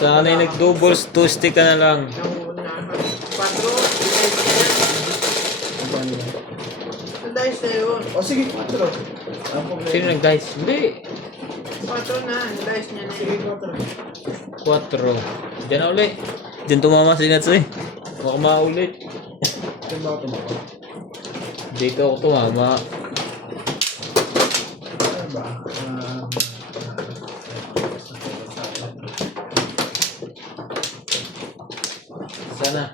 Sana'y nag-double toasty ka na lang. Nauunahan. 4, ang dice na yun. O sige, 4. Ang problema. Sino nag-dice? Hindi. 4 na, ang dice niya na Sige, yun. 4. 4. Diyan na ulit. Diyan tumama si Natsu eh. Baka maulit. Saan ba tumako? Dito ako tumama. Ano ba? Sana.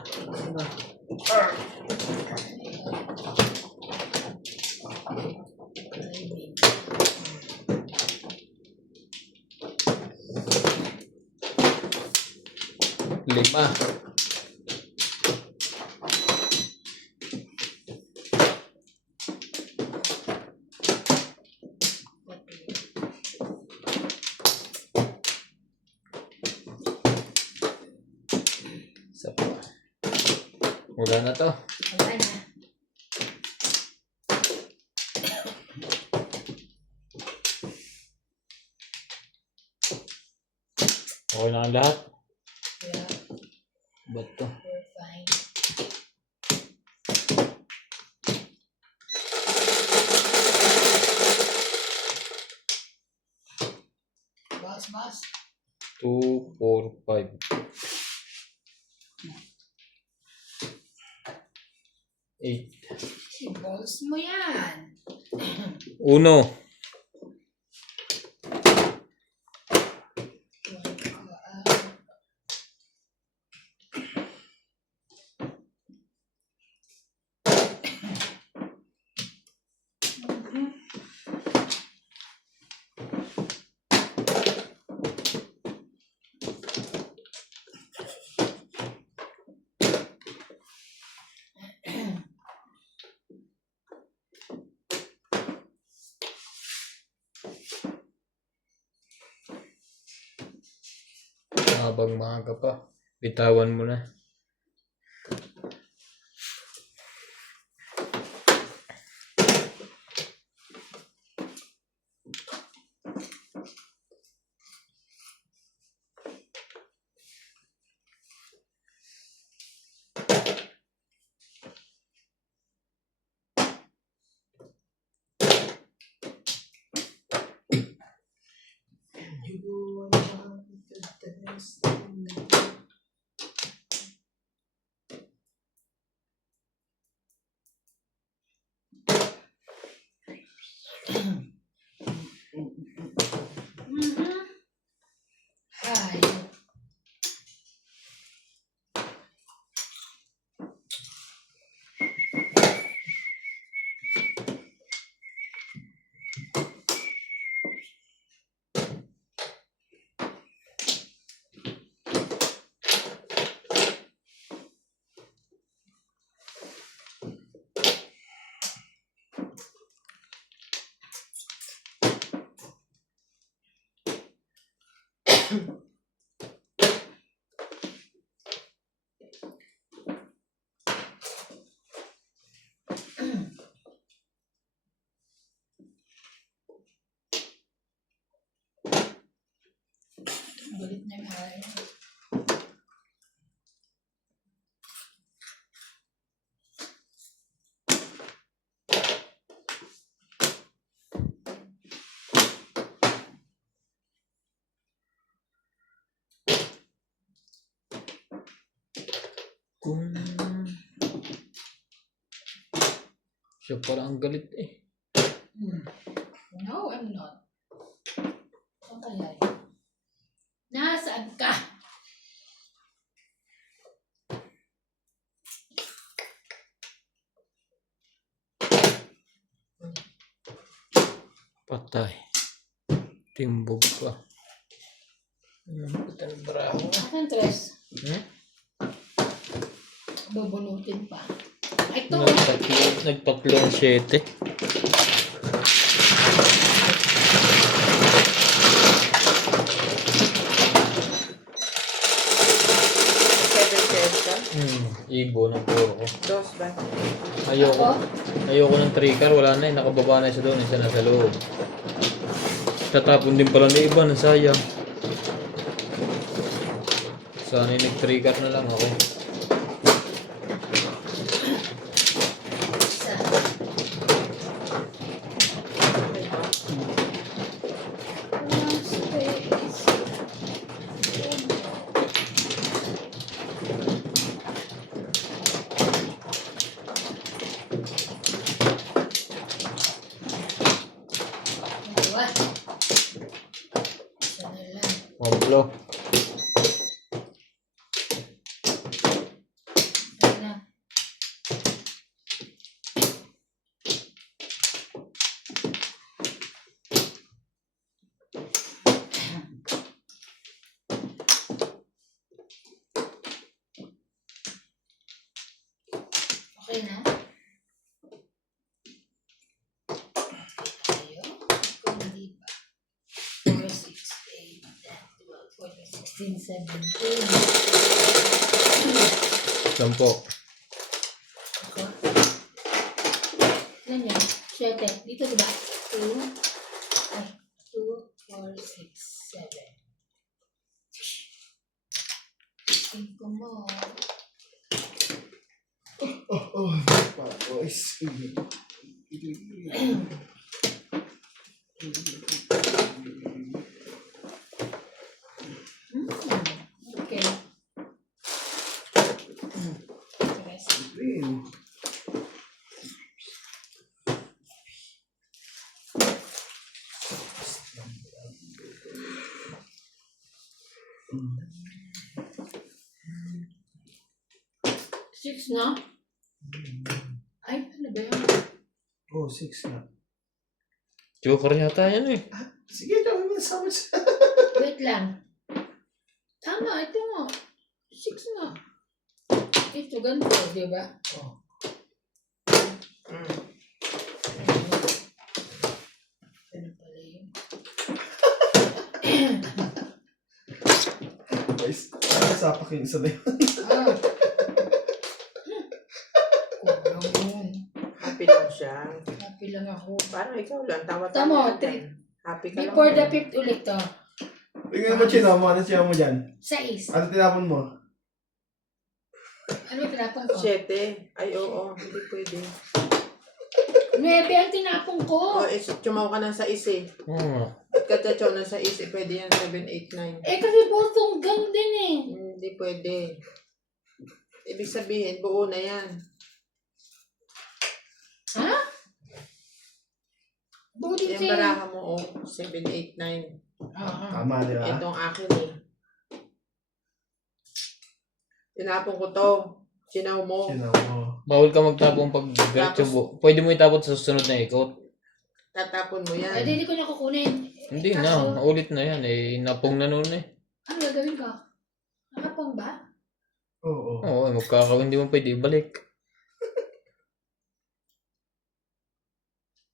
Lima. Isa pa. Wala na to. Wala na. Okay na ang lahat. Yeah, Ba't to? we're fine. Boss. 2, 4, 5. 8. I-balls mo yan. 1. Habang maaga pa, bitawan mo na. You are the destiny. Ay. Galit na yung haray. Kung... Siya pala ang galit eh. No, I'm not. Ang kaya yun? Nasaan ka? Patay. Timbog pa. Puta ng braho. Asan tres? Hmm? Bubunutin pa. Ay, ito. Nagtatlong 7. Ibo ng puro ko. Dos ba? Ayoko ng 3 car, wala na eh. Nakababa na isa doon, isa nasa loob. Tatapon din pala na iba, nasayang. Sana yung nag-trigger na lang ako. Isa. Walang space. Dalawa. Isa na lang. Mablo. Isa na. Okay na? Tayo? Kung hindi pa. 4, 6, 8, 10, 12, 14, 15, 16, 17. 10. Ako? Ilan yun? 7. Dito diba? 2, 4, 6, 7. 5 mo. Boys. Okay. Rest. Six na? Ay, ano ba yun? Oh, 6 na. Joker yata yan eh. Sige, gawin mo na sa amin. Wait lang. Tama, ito nga. 6 nga. Ito, ganito, di ba? Oh. Mm. Ano pala yun? Guys, sapak yung isa na yun. Ah. Kurang yun. Happy lang siya. Happy lang ako. Parang ikaw lang. Tawa-tawa Tama, ka dyan. Happy ka Before the lang. 5th ulit to. Tingnan mo, Chino, ano siya mo dyan? 6. Ano tinapon mo? Ano tinapon ko? 7. Ay, oo. Hindi pwede. 9 ang tinapon ko. O, chumaw ka ng 6 eh. Oo nga. Katachaw ng 6 eh. Pwede yan. 7, 8, 9. Eh kasi botong gang din eh. Hindi pwede. Ibig sabihin, buo na yan. Ha? Buti Yung baraha mo, 7, 8, 9. Tama, di ba? Itong akin eh. Tinapon ko to. Sinaw mo. Chino, oh. Bawal ka magtapong pag diretso Tapos- pwede mo itapon sa susunod na ikot. Tatapon mo Eh, yan. hindi ko na kukunin. Hindi Kaso, na, ulit na yan eh. Napong na noon eh. ano gagawin ko? Nakapang ba? Oo. Oo, magkakawin di mo pwede ibalik.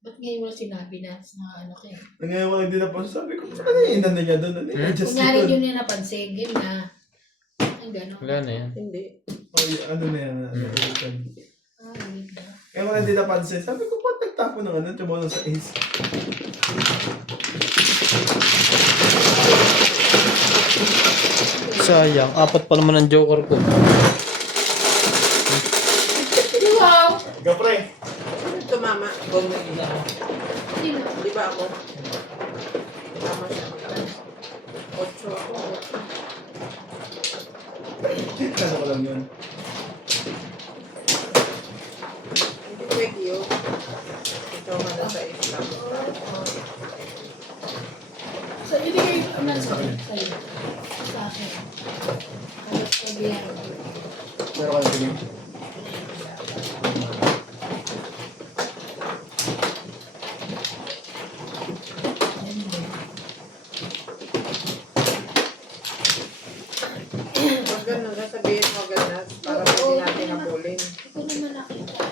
Ba't ngayon mo sinabi na ano ko eh? Ngayon ko lang din napansin. Sabi ko, ano yung inano niya doon? Ano yung adjust Kunyari doon? yun yung napansin, game na. Ang gano'n. Wala na yan. Hindi. Oh, ano na yan? Ano, ulitan. Ah, ulit na. Ngayon ko lang din napansin. Sabi ko, ba't nagtapo ng ano? Tumaw sa ace. Sayang, apat pa naman ang joker ko. Wow! Gapre! Ano tumama? Hindi na. Di ba ako? Tama siya. 8 ako. Ano ko lang yun? Hindi pwede yun. Ito ka na sa Islam. So, ibigay ko na sa akin. Sa'yo. Sa akin. Tapos, sabihan ko. Meron ka na tingin? Huwag ganun. Sasabihin mo ganun. Para pwede natin habulin. Hindi ko naman nakita.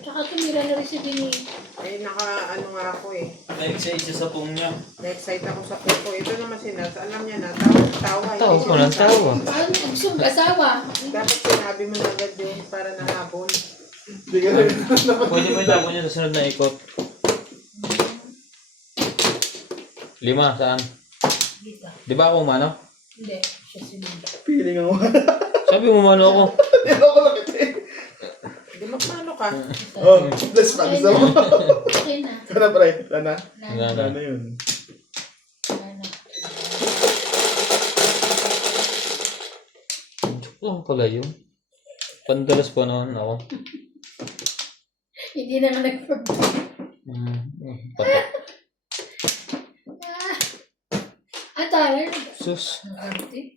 Tsaka tumira na rin si Dini. Eh, ano nga ako eh. Na-excite siya sa pong niya. Na-excite ako sa puko. Ito naman sinas. Alam niya na. Tawa. Tawa ko lang, tawa. Ano, gusto mong asawa? Dapat sinabi mo na agad yun para nahabol. Hindi ka rin. Pwede mo itapon niya sa sunod na ikot. 5, saan? Dito. Di ba ako umano? Hindi, siya sinunod. Feeling ako. Sabi mo mano ako. Hindi ako lakit eh. Hindi magmano ka. Oh, bless pa. Gusto mo? Okay na. Kana pre, sana. Wala na. Sana yun. Joke lang pala yun. Pandalas pa naman ako. Hindi naman nag-forget. Patok. Ang tayo. Sus. Ang arte.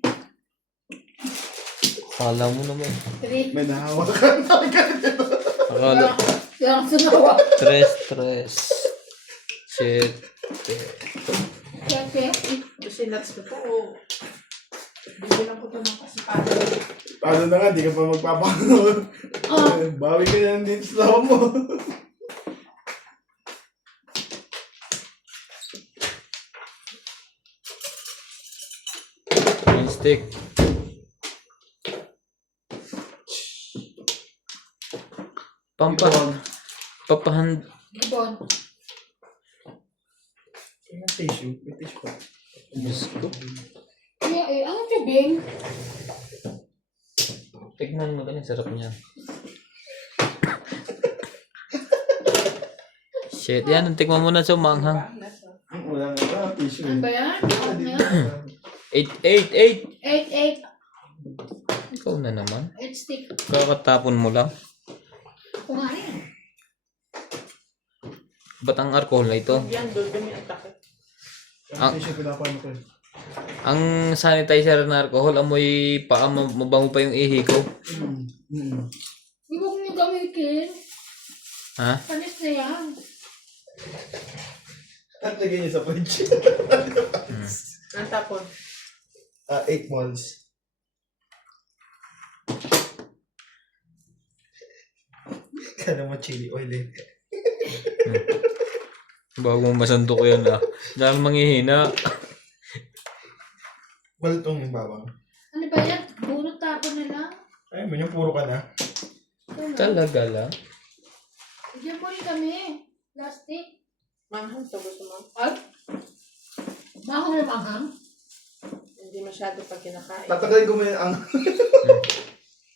Kala mo naman. 3. May nahawakan na ganito. Akala. Yung sunawa. Stress. Shit. Kaya, Kasi nuts ko to. Bibilang ko to ng kasipado. Paano na nga, di ka pa magpapanood. Bawi ka na din sa tao mo. One stick. Papahan. Gibon. May tissue. May tissue pa. Diyos ko. Kaya, ang tubing. Tignan mo ganyan, sarap niya. Shit, yan. Tikman mo na sa umanghang. Wala nga tissue. Ano ba yan? Ano yan? 8. 8. Ikaw na naman. 8 stick. Kakatapon mo lang. Kumain. Ba't ang alcohol na ito? Yan, doon dumi ang takot. Ang tissue pinapano ko eh. Ang sanitizer na alcohol, amoy paa, mabango pa yung ihi ko. Huwag niyo gamitin. Ha? Panis na yan. At lagay niyo sa fridge. Ang tapon. 8 malls. Kala mo chili oil eh. Bago mo masandok ko yan Dahil manghihina. Baltong yung bawang. Ano ba yan? Bunot tapo na lang. Ay, mo yung puro ka na. Talaga lang. Diyan po rin kami. Plastic. Manghang to, gusto mo? Ay. Mahal na mahal. Hindi masyado pag kinakain. Tatagalin ko mo yung ang...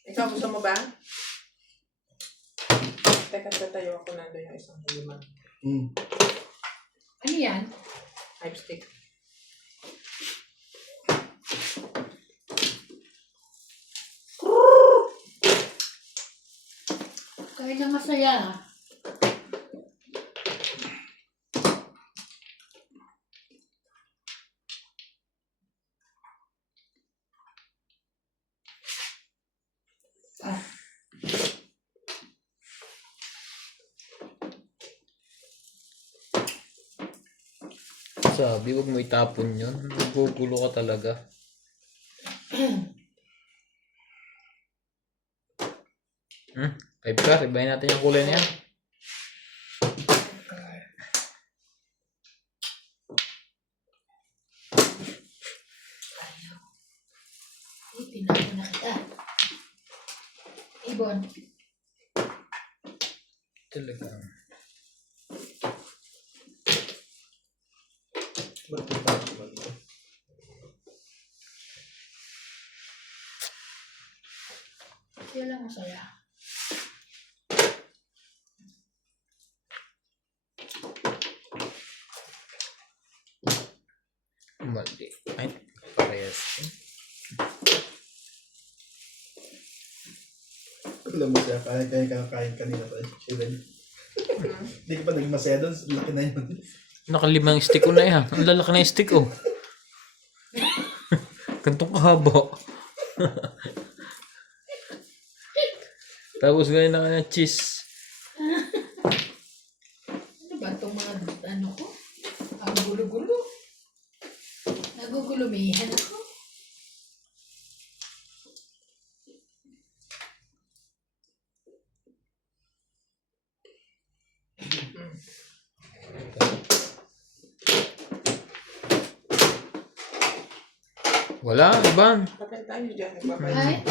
Ikaw, gusto mo ba? Teka, tatayo ako nandun yung isang haliman. Ano yan? Hype stick. Kaya na masaya. Sabi, huwag mo itapon yun. Nagugulo ka talaga. Five car, ibahin natin yung kulay niya. Tinapo na kita. Ibon. Talaga. Kaya lang masaya. Mali. Ay, parehas. Alam mo siya, kaya ka nakain kanina pa. Shiren. Hindi ka pa naging masaya doon. Laki na yun. Nakalimang stick ko na yan. Ang lalaki na yung stick oh. Gantong kahaba. Tapos ganyan na kanya cheese. Ano ba itong mga ano ko? Ang gulo-gulo. Nagugulumihan ako. Wala, Iban. Patay tayo dyan. Ay,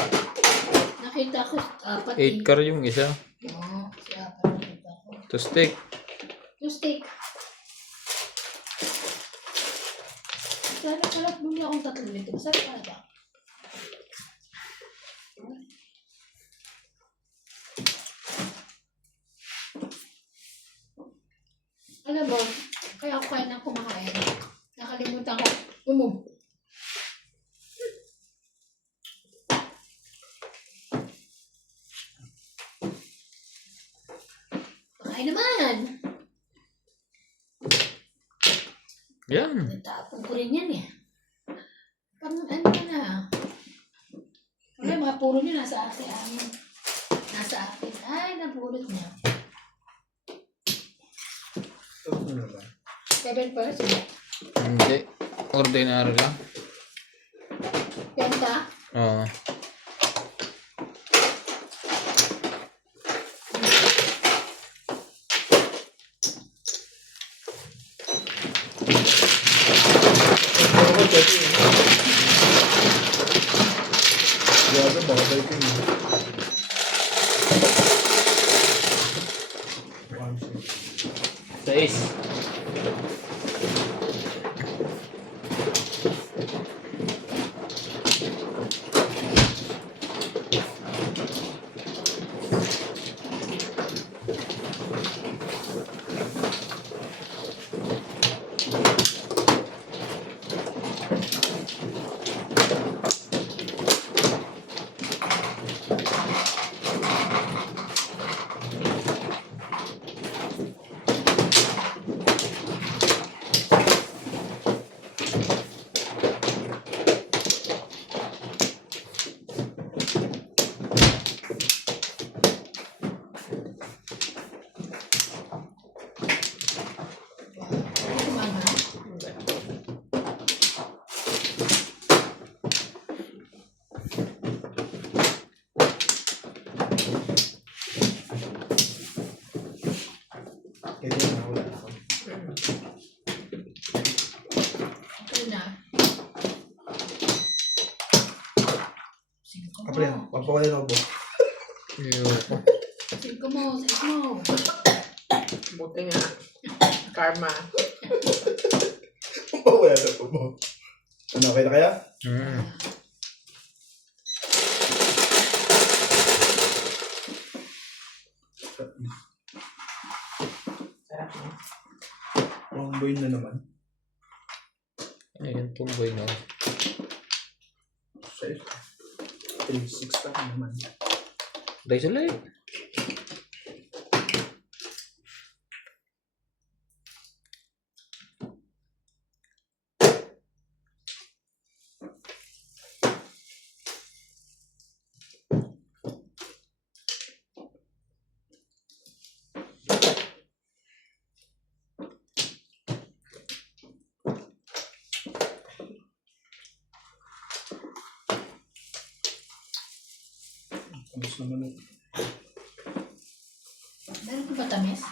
nakita ko 4 8 car yung isa. Oo, siya pa nakita ko. To stick. 2 stick. Sana pala bumili akong 3 nito. Masarap pala ba? Alam mo, kaya ako kain ng kumakain. Nakalimutan ko. Pakain naman! Yan. Natapon ko rin yan eh. Pang ano na. Kaya mga puro niya nasa akin. Nasa akin. Ay, napulot niya. Ito na ba? 7 pala sila. Hindi. Ordinary lang. Penta? Oo. Gago, baka balikin mo. One, six. 6. Kumama. Kaya yun na, wala na ako. Ito na. Sige ko Kapre, mo. papakuha na ako. Ayoko. Sige ko mo. Sige mo. Buti nga. Karma. Papakuha na ako mo. Ano, okay na kaya? Mm. Sarap mo. Pangboy na naman. Ayun, tumboy na. 6. 3, 6 pa naman. Dahil sila eh. Tapos naman eh. Meron ko ba tamis?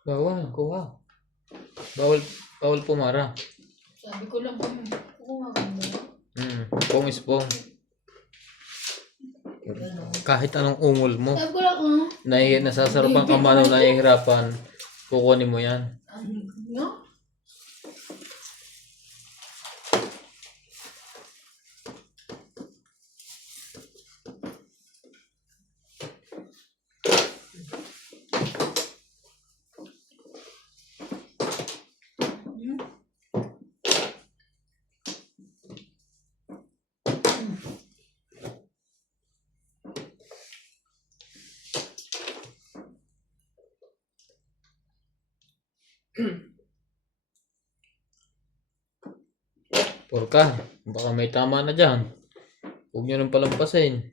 Bawal, kuha. Bawal pumara. Sabi ko lang kung kumaganda. Pong is pong. Gano'n. Kahit anong ungol mo. Sabi ko lang Nasasarapan ka man o nahihirapan, kukunin mo yan. no? Porka, baka may tama na dyan. Huwag nyo nang palampasin.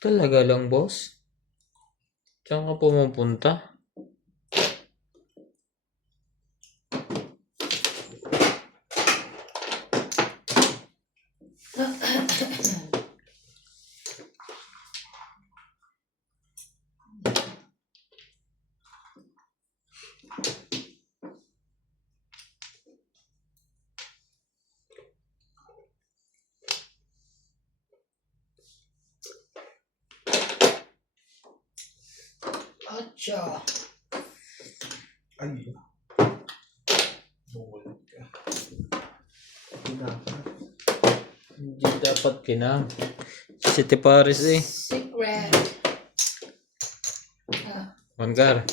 Talaga lang, boss? Diyan ka pumupunta? Ocho. Ay. Bumulog ka. Dapat. Hindi dapat kinam. Si Paris eh. Secret. Manggar,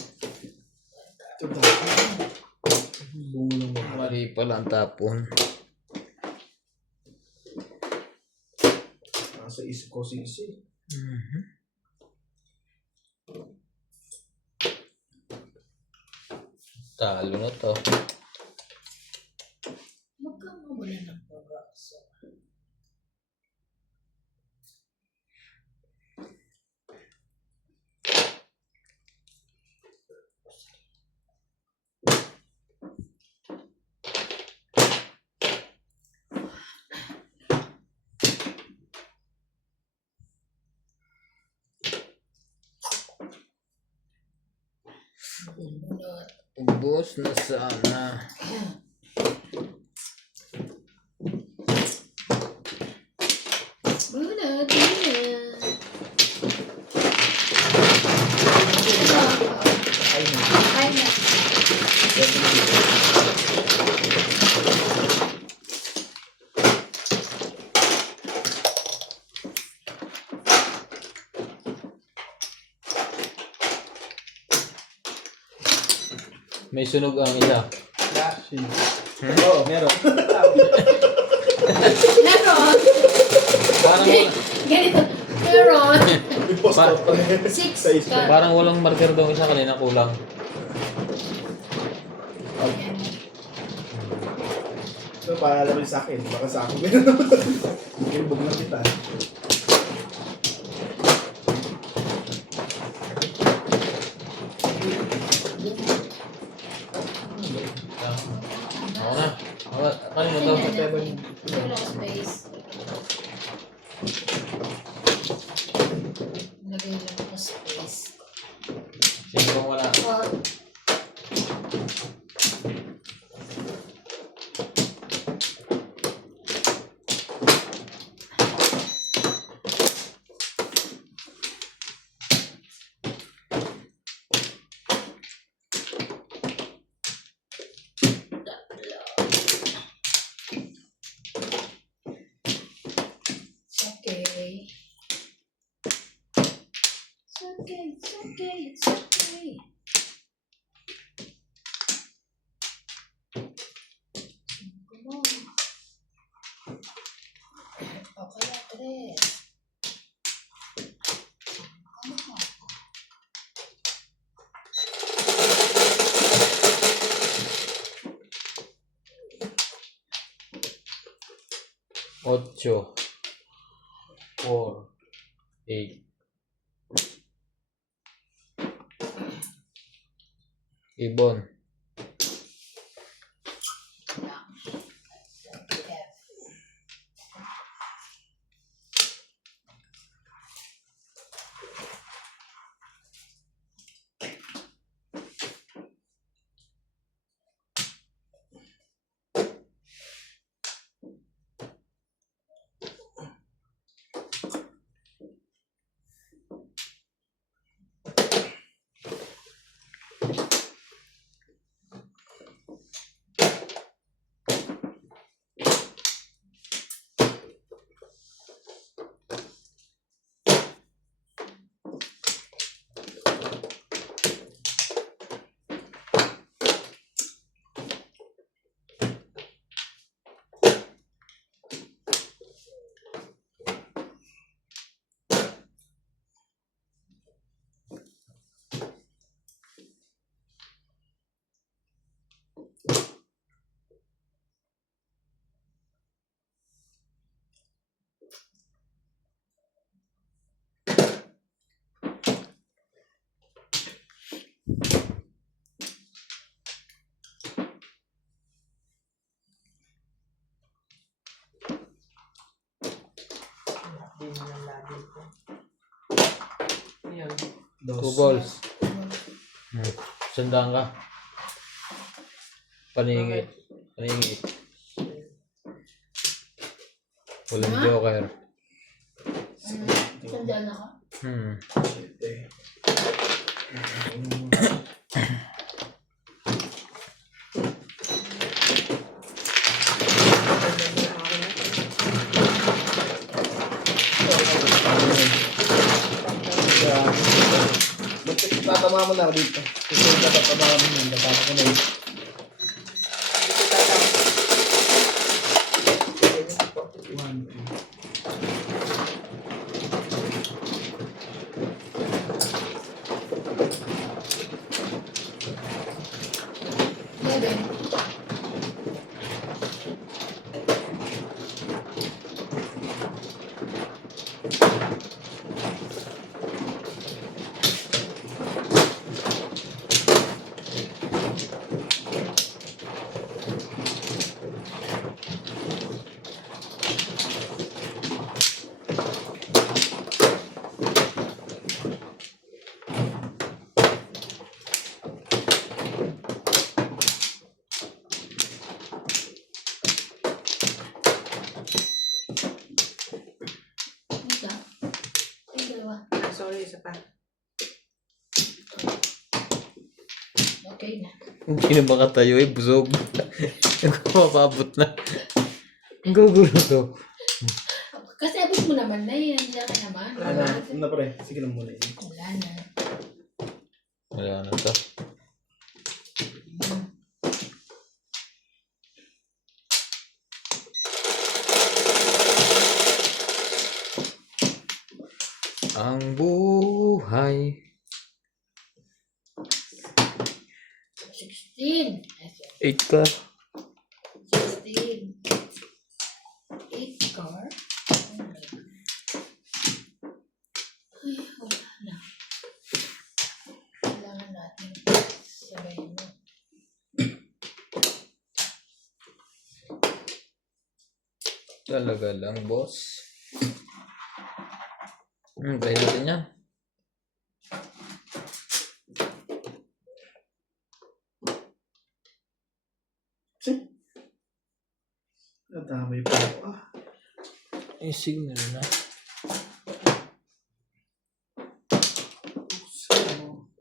Ito dapat. Bumulong mo. mali pala ang tapon. Nasa isip ko sisi. Talo na to. Huwag kang mawala ng pag-asa. Bunot. Ubos na sana. Bunot. Bunot. Ay na. Ay na. May sunog ang isa. Oo, meron. Meron. Parang, Ganito. Meron. May post out pa. Six. Sa isa. parang walang marker doon isa kanina kulang. Ayan. So, paalala mo sa akin. Baka sa akin meron naman. Kilbog lang kita. Ako na. Kanina daw. Wala ko space. Lagay lang ko space. Sino wala? Four. Okay. It's okay, it's okay, it's okay. Come on. Okay, tres. Come on. Ocho. 4. 8. Ibon. 2 balls. Sandaan ka. Paningit. Paningit. Walang Ha? joker. Tandaan ako. Shit eh. Tatama mo na ako dito. Kasi yung tatama mo yun. Tatama ko na yun. One, two. Eleven. Isa. Ay, dalawa. Sorry, isa pa. Okay na. Hindi na makatayo eh. Busog. Mapabot na. Ang gugulo to. Kasi abot mo naman na yun. Nandiyan ka naman. Ano na pre? Sige lang muna yun. Wala na. Wala na to. Ang buhay. 16. 8 ka. 16. 8 car. Ay, wala na. Kailangan natin sabay mo. Talaga lang, boss. Tayo natin yan. Nadamay pa ako. Yung signal na.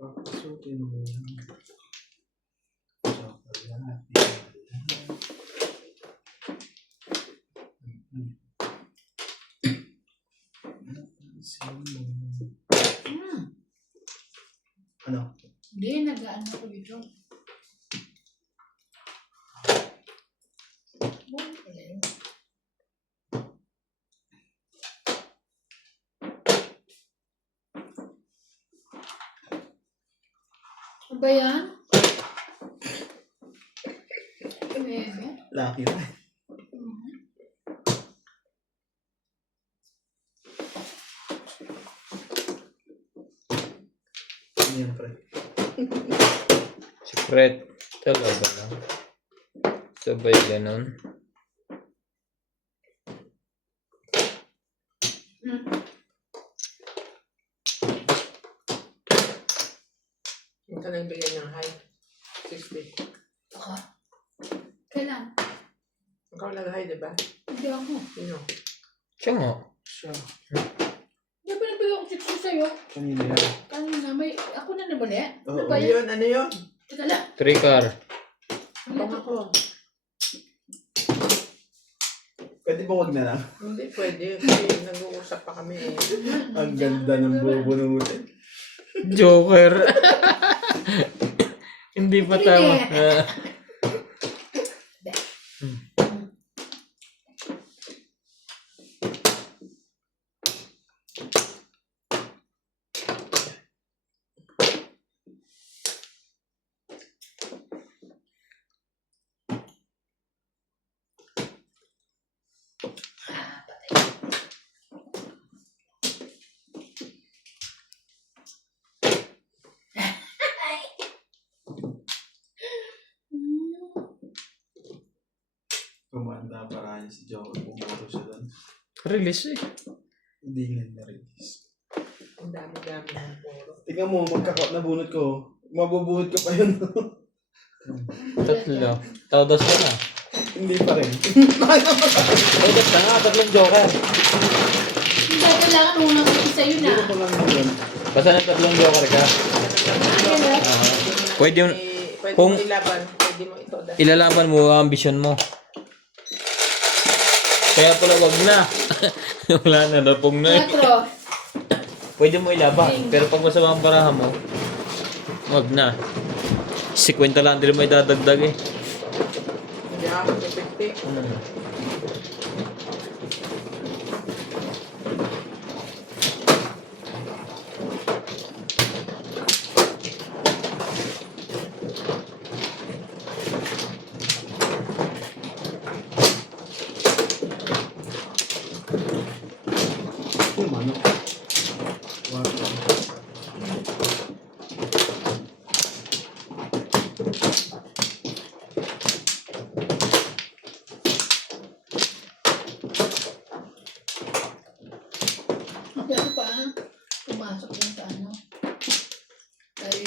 Papasukin mo yan. Ano? Hindi, nag-ano ko dito. Buwan pala yun. Ano ba yan? Pwede. Lucky na. Ano yan, pre? Secret. Talaga lang. Sabay ganon. Yung ka lang bigyan ng high. 60. Ako. Kailan? Ikaw nag-high, di ba? Hindi ako. Sino? Siya nga. Siya. Hindi ba nagbigay ako 60 sa'yo? Kanina yan. Kanina, may... Ako na nabali? Ano Oo. ba Ano yan? yun? Ano yun? Teka lang. 3 car. Bang ako. Pwede ba wag na lang? Hindi pwede. Kasi nag-uusap pa kami eh. Ang ganda ng bubunutin. Joker. Hindi pa tama. Kumanda para niya si Joker. Pumuro siya doon. Release eh. Hindi nga na-release. Ang dami-dami ng puro. Tingnan mo, nabunot ko. Mabubunot ko pa yun. Tatlo. Taudos ka na. Hindi pa rin. Taudos ka nga, tatlong joker. Hindi kailangan unang isa yun Hindi ah. ko lang yun. Basta na tatlong joker ka. Pwede yung, Pwede kung- mo ilaban. Pwede mo ito. ilalaban mo ang ambisyon mo. Kaya pala wag na. Wala na, napong na. 4. Pwede mo ilaban, pero pag masama ang barahan mo, wag na. 50 lang din may dadagdag eh. Hindi ako mag-50. Mano. Pero pa, pumasok yung sa ano. Kay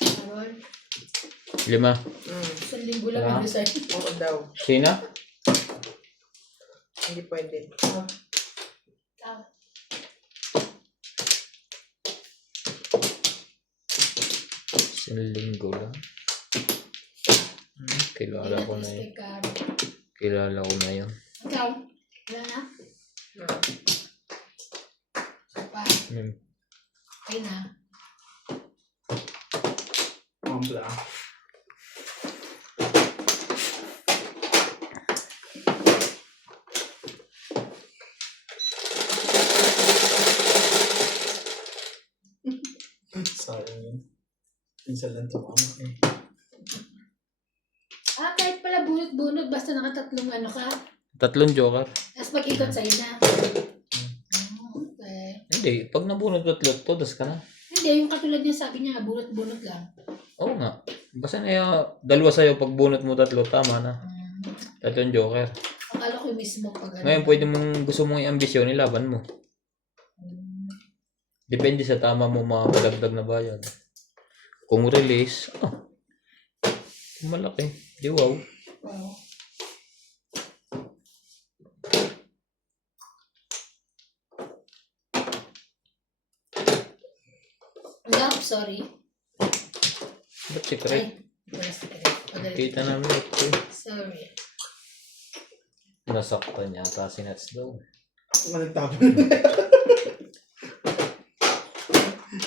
Carol. 5. Isang linggo lang ang design. Oo daw. Sina? Hindi pwede. Isang linggo lang. Kilala ko na yun. Kilala ko na yun. Ikaw, wala na? Pa, okay na. Mambla. Sayang yun. Pinsan lang tumama eh. Ah, kahit pala bunot-bunot, basta nakatatlong ano ka. Tatlong joker. Tapos pag-ikot sa'yo na. Okay. Hindi, pag nabunod tatlo, todos ka na. Hindi, yung katulad niya sabi niya, bunot-bunot lang. Oo nga. Basta na dalawa sa'yo, pag bunot mo tatlo, tama na. Tatlong joker. Akala ko yung mismo pag ano. Ngayon, pwede mong gusto mong i-ambisyon, ilaban mo. Depende sa tama mo mga padagdag na bayad. Kung release, malaki. Di wow. Wow. Wala, sorry. Ba't secret? Ay, wala secret. Pagalit. Kita namin ito. Sorry. Nasaktan niya ata si Nats daw. Ako nga nagtapon.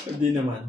Hindi naman.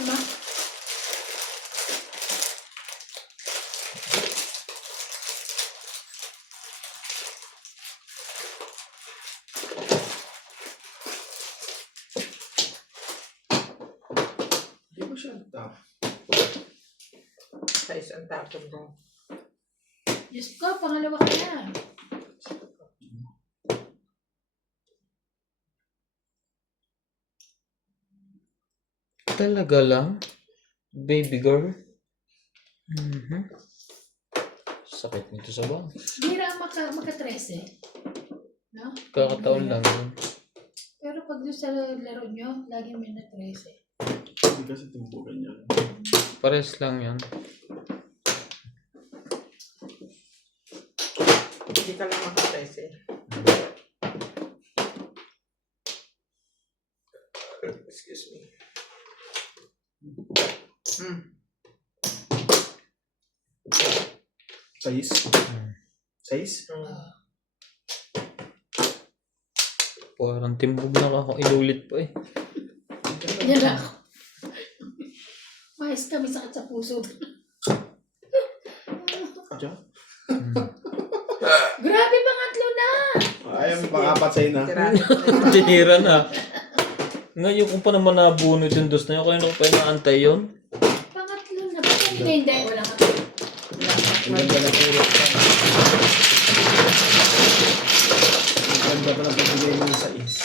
Diba? Hindi ko siya nagtapon. Sa isang tapon mo. Diyos ko, pangalawa ka na. Talaga lang? Baby girl? Sakit nito sa bang. Bira maka-13. No? Kakataon lang yun. Pero pag doon sa laro nyo, lagi may na 13. Hindi kasi tumbukan niya. Pares lang yan. Hindi ka lang makaprese. Excuse me. Size? Size? Parang timbog na ako. Ilulit pa eh. Hindi Ganyan ako. Mais kami sakit sa puso. Diyan. Grabe, pangatlo na! Ay, pang-apat sa'yo na. Tinira na. Ngayon kung pa naman nabunod yung dos na yun, kaya na pa inaantay yun. Pangatlo na. Bakit hindi? Wala ka. Ang ganda na puro. Ang ganda pa na pagbigay mo sa is.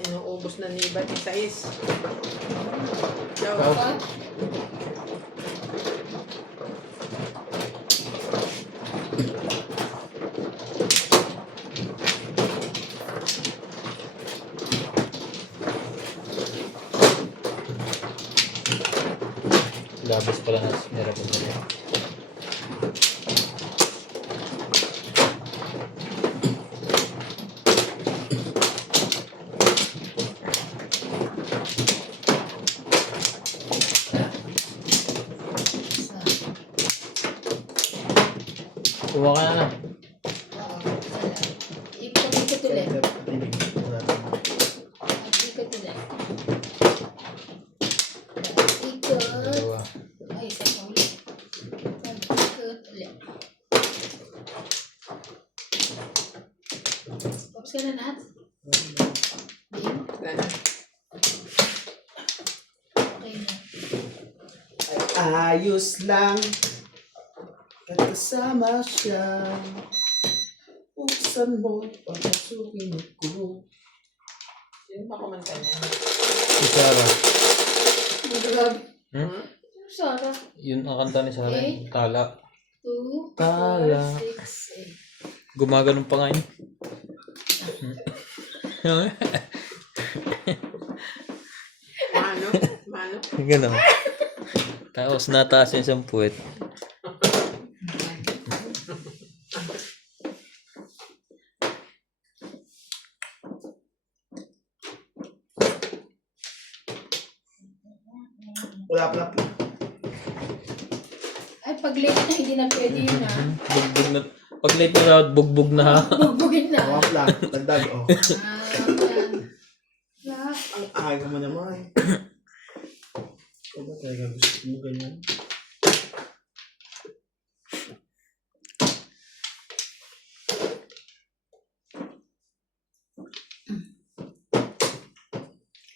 Inuubos na ni iba't yung sais. Ikaw. Ba? Labas pala na sinira ko nila. Kuha ka na. Ikot ulit. Ikot ulit. Ikot. Dalawa. Ay, isa pa ulit. Ikot ulit. Pops ka na, Nat? Game? Wala na. Okay na. Ayos lang. Kasama siya. Buksan mo, papasukin ko. Sino ba kumanta niya? Si Sarah. Grabe. Hmm? Sarah. Yun ang kanta ni Sarah. Okay. Tala. 2, Tala. 4, 6, 8. Gumaganon pa nga yun. Mano? Mano? Ganon. Tapos nataas yung isang puwet. Wala pala. Ay, pag late na, hindi na pwede yun, ha? Bugbog na. Pag late na daw, bugbog na ha. Bugbugin na. Wala pala. Dagdag, oh. Yan. Yeah. Ang aga mo naman. Ito ba talaga gusto mo ganyan?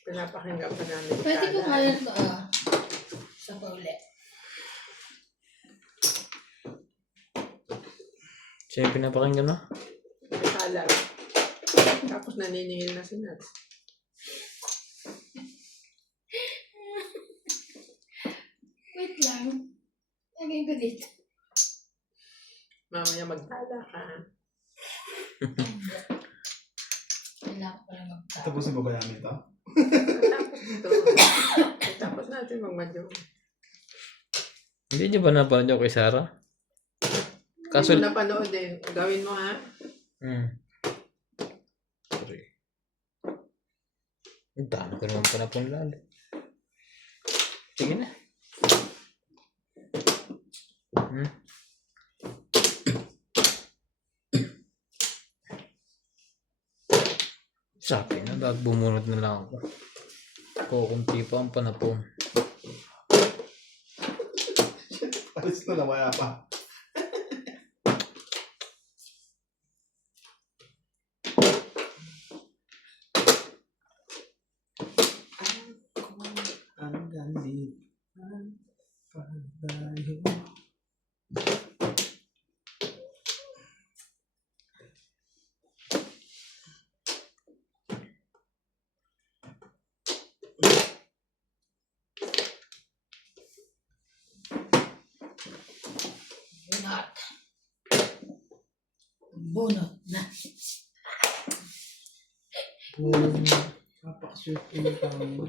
Pinapakinggan pa namin. Pwede ko kaya ito, sa pauli. Siya yung pinapakinggan na. Kala. Tapos naniningil na si Nats. Wait lang. Lagay ko dito. Mamaya magtala ka. Kailangan ko lang magtapos. Tapusin mo ba namin ito? Tapos ito. Tapos natin magmadyo. Hindi niyo ba napanood yung kay Sarah? Kaso... Hindi mo napanood din. Gawin mo ha. Sorry. Ang dami ko naman pa na pong lalo. Sige na. Sabi na, dapat bumunot na lang ako. Kukunti pa ang panapon. Alis na wala pa. Ang gandit ang pagdayo. Bunot. Bunot na. Kapakasweet ko yung tama.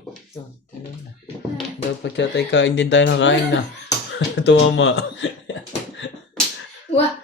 Dapat yata kain din tayo ng kain na. Tumama. Wah!